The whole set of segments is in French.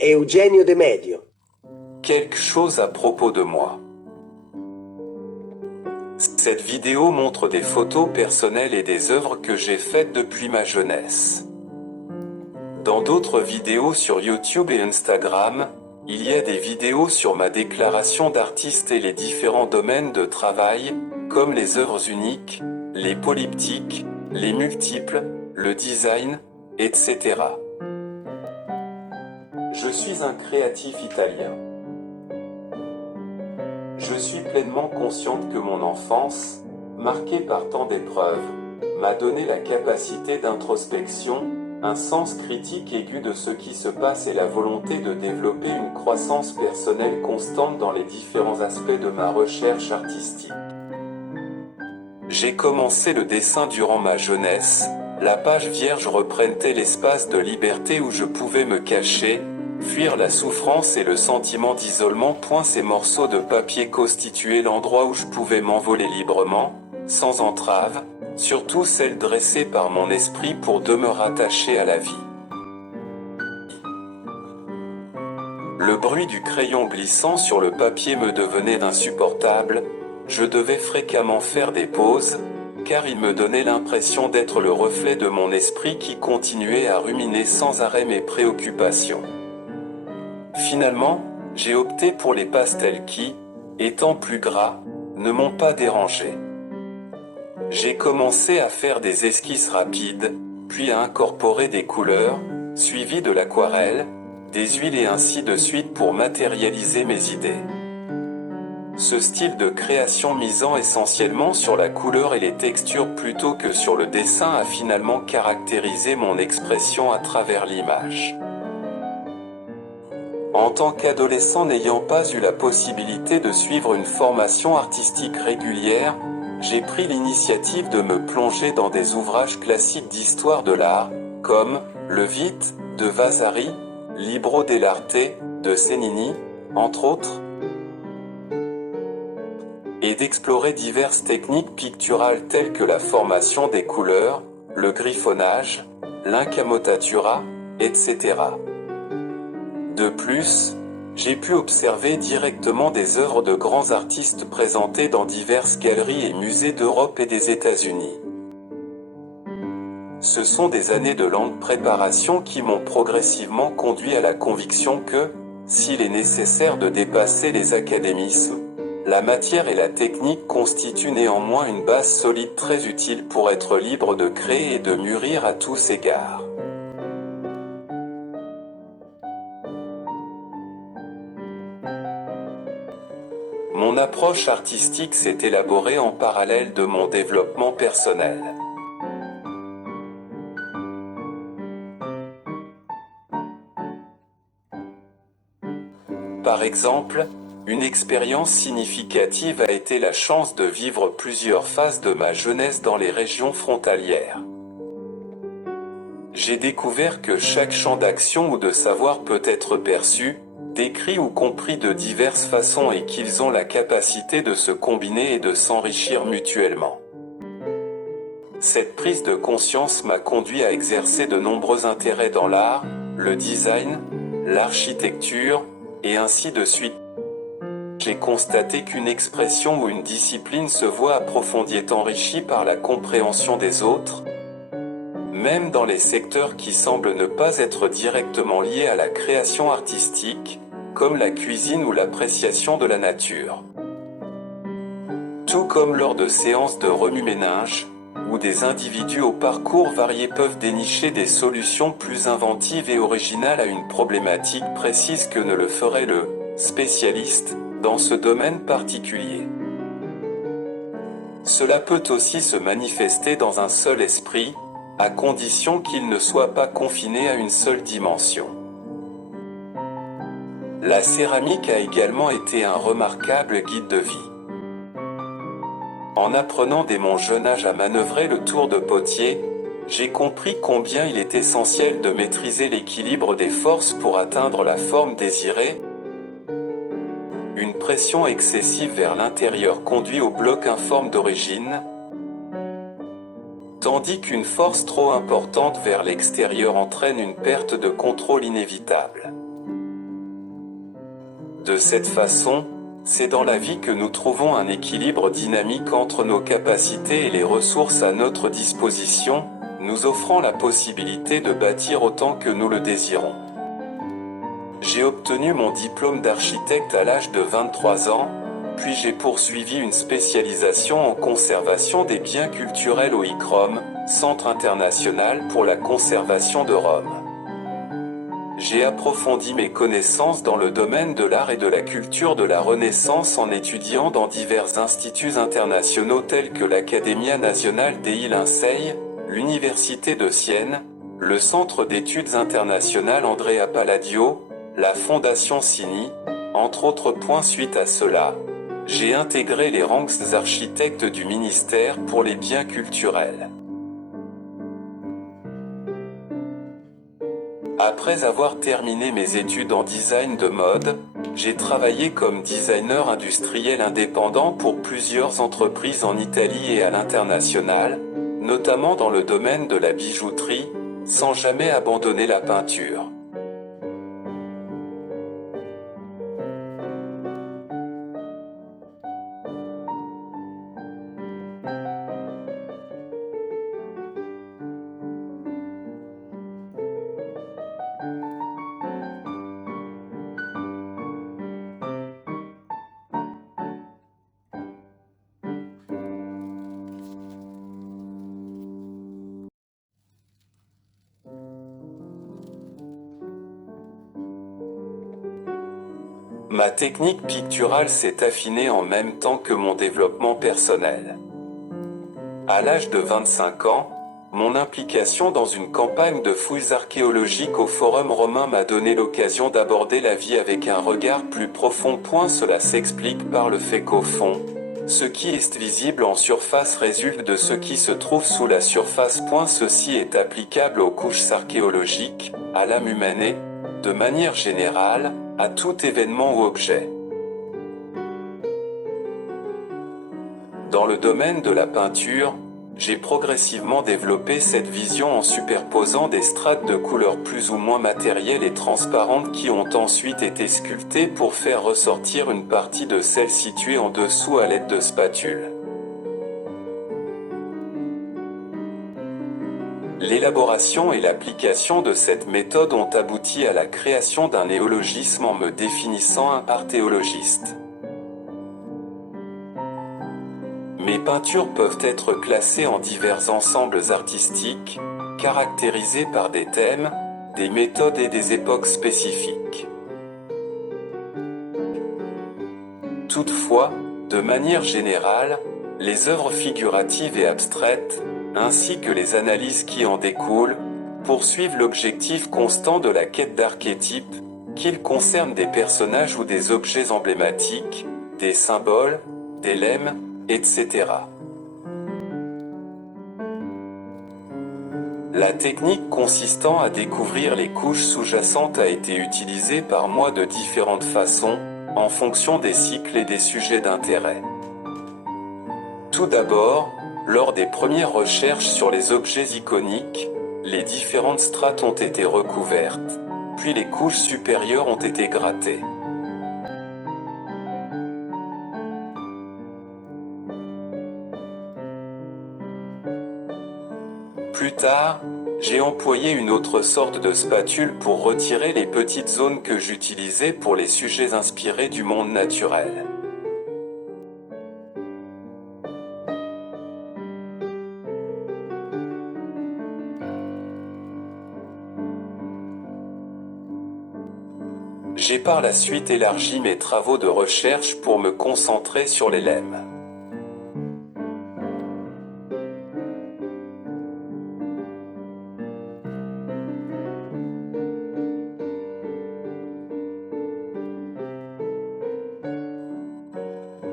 Eugenio De Medio. Quelque chose à propos de moi. Cette vidéo montre des photos personnelles et des œuvres que j'ai faites depuis ma jeunesse. Dans d'autres vidéos sur YouTube et Instagram, il y a des vidéos sur ma déclaration d'artiste et les différents domaines de travail, comme les œuvres uniques, les polyptyques, les multiples, le design, etc. Je suis un créatif italien. Je suis pleinement consciente que mon enfance, marquée par tant d'épreuves, m'a donné la capacité d'introspection, un sens critique aigu de ce qui se passe et la volonté de développer une croissance personnelle constante dans les différents aspects de ma recherche artistique. J'ai commencé le dessin durant ma jeunesse, la page vierge reprenait l'espace de liberté où je pouvais me cacher, fuir la souffrance et le sentiment d'isolement. Ces morceaux de papier constituaient l'endroit où je pouvais m'envoler librement, sans entrave, surtout celle dressée par mon esprit pour de me rattacher à la vie. Le bruit du crayon glissant sur le papier me devenait insupportable, je devais fréquemment faire des pauses, car il me donnait l'impression d'être le reflet de mon esprit qui continuait à ruminer sans arrêt mes préoccupations. Finalement, j'ai opté pour les pastels qui, étant plus gras, ne m'ont pas dérangé. J'ai commencé à faire des esquisses rapides, puis à incorporer des couleurs, suivies de l'aquarelle, des huiles et ainsi de suite pour matérialiser mes idées. Ce style de création misant essentiellement sur la couleur et les textures plutôt que sur le dessin a finalement caractérisé mon expression à travers l'image. En tant qu'adolescent n'ayant pas eu la possibilité de suivre une formation artistique régulière, j'ai pris l'initiative de me plonger dans des ouvrages classiques d'histoire de l'art, comme Le Vite, de Vasari, Libro dell'arte, de Cennini, entre autres, et d'explorer diverses techniques picturales telles que la formation des couleurs, le griffonnage, l'incamotatura, etc. De plus, j'ai pu observer directement des œuvres de grands artistes présentées dans diverses galeries et musées d'Europe et des États-Unis. Ce sont des années de longue préparation qui m'ont progressivement conduit à la conviction que, s'il est nécessaire de dépasser les académismes, la matière et la technique constituent néanmoins une base solide très utile pour être libre de créer et de mûrir à tous égards. Mon approche artistique s'est élaborée en parallèle de mon développement personnel. Par exemple, une expérience significative a été la chance de vivre plusieurs phases de ma jeunesse dans les régions frontalières. J'ai découvert que chaque champ d'action ou de savoir peut être perçu, décrit ou compris de diverses façons et qu'ils ont la capacité de se combiner et de s'enrichir mutuellement. Cette prise de conscience m'a conduit à exercer de nombreux intérêts dans l'art, le design, l'architecture, et ainsi de suite. J'ai constaté qu'une expression ou une discipline se voit approfondie et enrichie par la compréhension des autres, même dans les secteurs qui semblent ne pas être directement liés à la création artistique, comme la cuisine ou l'appréciation de la nature. Tout comme lors de séances de remue-ménage, où des individus au parcours varié peuvent dénicher des solutions plus inventives et originales à une problématique précise que ne le ferait le spécialiste dans ce domaine particulier. Cela peut aussi se manifester dans un seul esprit, à condition qu'il ne soit pas confiné à une seule dimension. La céramique a également été un remarquable guide de vie. En apprenant dès mon jeune âge à manœuvrer le tour de potier, j'ai compris combien il est essentiel de maîtriser l'équilibre des forces pour atteindre la forme désirée. Une pression excessive vers l'intérieur conduit au bloc informe d'origine, tandis qu'une force trop importante vers l'extérieur entraîne une perte de contrôle inévitable. De cette façon, c'est dans la vie que nous trouvons un équilibre dynamique entre nos capacités et les ressources à notre disposition, nous offrant la possibilité de bâtir autant que nous le désirons. J'ai obtenu mon diplôme d'architecte à l'âge de 23 ans, puis j'ai poursuivi une spécialisation en conservation des biens culturels au ICROM, Centre international pour la conservation de Rome. J'ai approfondi mes connaissances dans le domaine de l'art et de la culture de la Renaissance en étudiant dans divers instituts internationaux tels que l'Accademia Nazionale dei Lincei, l'Université de Sienne, le Centre d'études internationales Andrea Palladio, la Fondation Cini, entre autres points. Suite à cela, j'ai intégré les rangs d'architecte du ministère pour les biens culturels. Après avoir terminé mes études en design de mode, j'ai travaillé comme designer industriel indépendant pour plusieurs entreprises en Italie et à l'international, notamment dans le domaine de la bijouterie, sans jamais abandonner la peinture. Ma technique picturale s'est affinée en même temps que mon développement personnel. À l'âge de 25 ans, mon implication dans une campagne de fouilles archéologiques au Forum romain m'a donné l'occasion d'aborder la vie avec un regard plus profond. Cela s'explique par le fait qu'au fond, ce qui est visible en surface résulte de ce qui se trouve sous la surface. Ceci est applicable aux couches archéologiques, à l'âme humaine et, de manière générale, à tout événement ou objet. Dans le domaine de la peinture, j'ai progressivement développé cette vision en superposant des strates de couleurs plus ou moins matérielles et transparentes qui ont ensuite été sculptées pour faire ressortir une partie de celle située en dessous à l'aide de spatules. L'élaboration et l'application de cette méthode ont abouti à la création d'un néologisme en me définissant un artéologiste. Mes peintures peuvent être classées en divers ensembles artistiques, caractérisés par des thèmes, des méthodes et des époques spécifiques. Toutefois, de manière générale, les œuvres figuratives et abstraites, ainsi que les analyses qui en découlent, poursuivent l'objectif constant de la quête d'archétypes, qu'ils concernent des personnages ou des objets emblématiques, des symboles, des lemmes, etc. La technique consistant à découvrir les couches sous-jacentes a été utilisée par moi de différentes façons, en fonction des cycles et des sujets d'intérêt. Tout d'abord, lors des premières recherches sur les objets iconiques, les différentes strates ont été recouvertes, puis les couches supérieures ont été grattées. Plus tard, j'ai employé une autre sorte de spatule pour retirer les petites zones que j'utilisais pour les sujets inspirés du monde naturel. J'ai par la suite élargi mes travaux de recherche pour me concentrer sur les lemmes.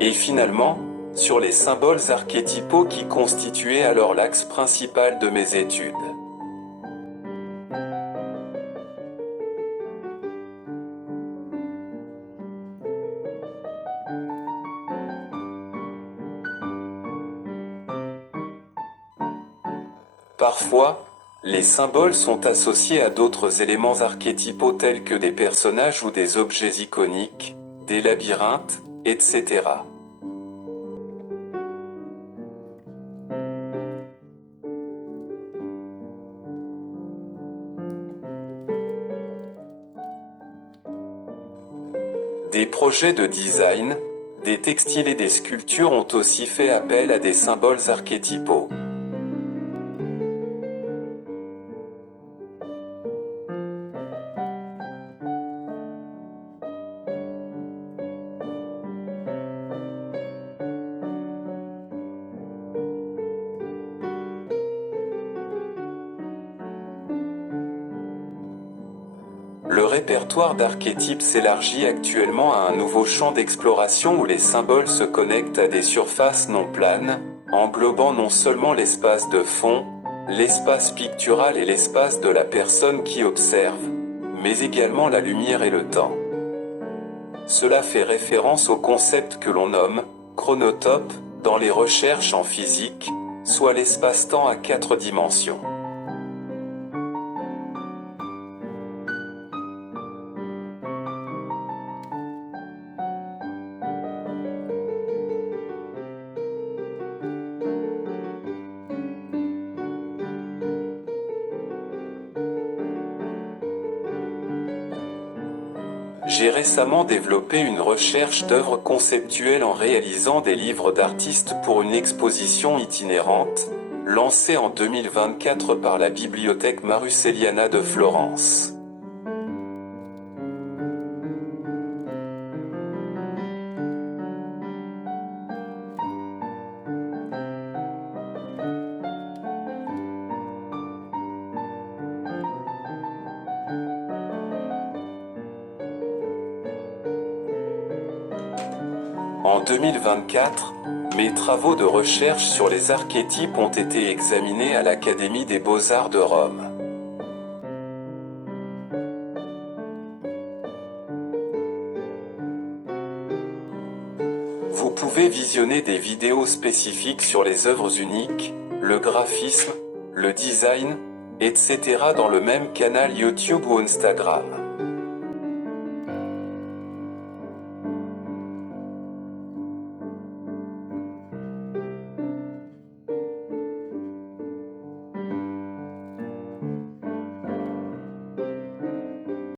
Et finalement, sur les symboles archétypaux qui constituaient alors l'axe principal de mes études. Parfois, les symboles sont associés à d'autres éléments archétypaux tels que des personnages ou des objets iconiques, des labyrinthes, etc. Des projets de design, des textiles et des sculptures ont aussi fait appel à des symboles archétypaux. Le répertoire d'archétypes s'élargit actuellement à un nouveau champ d'exploration où les symboles se connectent à des surfaces non planes, englobant non seulement l'espace de fond, l'espace pictural et l'espace de la personne qui observe, mais également la lumière et le temps. Cela fait référence au concept que l'on nomme chronotope dans les recherches en physique, soit l'espace-temps à 4 dimensions. J'ai récemment développé une recherche d'œuvres conceptuelles en réalisant des livres d'artistes pour une exposition itinérante, lancée en 2024 par la Bibliothèque Maruseliana de Florence. En 2024, mes travaux de recherche sur les archétypes ont été examinés à l'Académie des Beaux-Arts de Rome. Vous pouvez visionner des vidéos spécifiques sur les œuvres uniques, le graphisme, le design, etc. dans le même canal YouTube ou Instagram.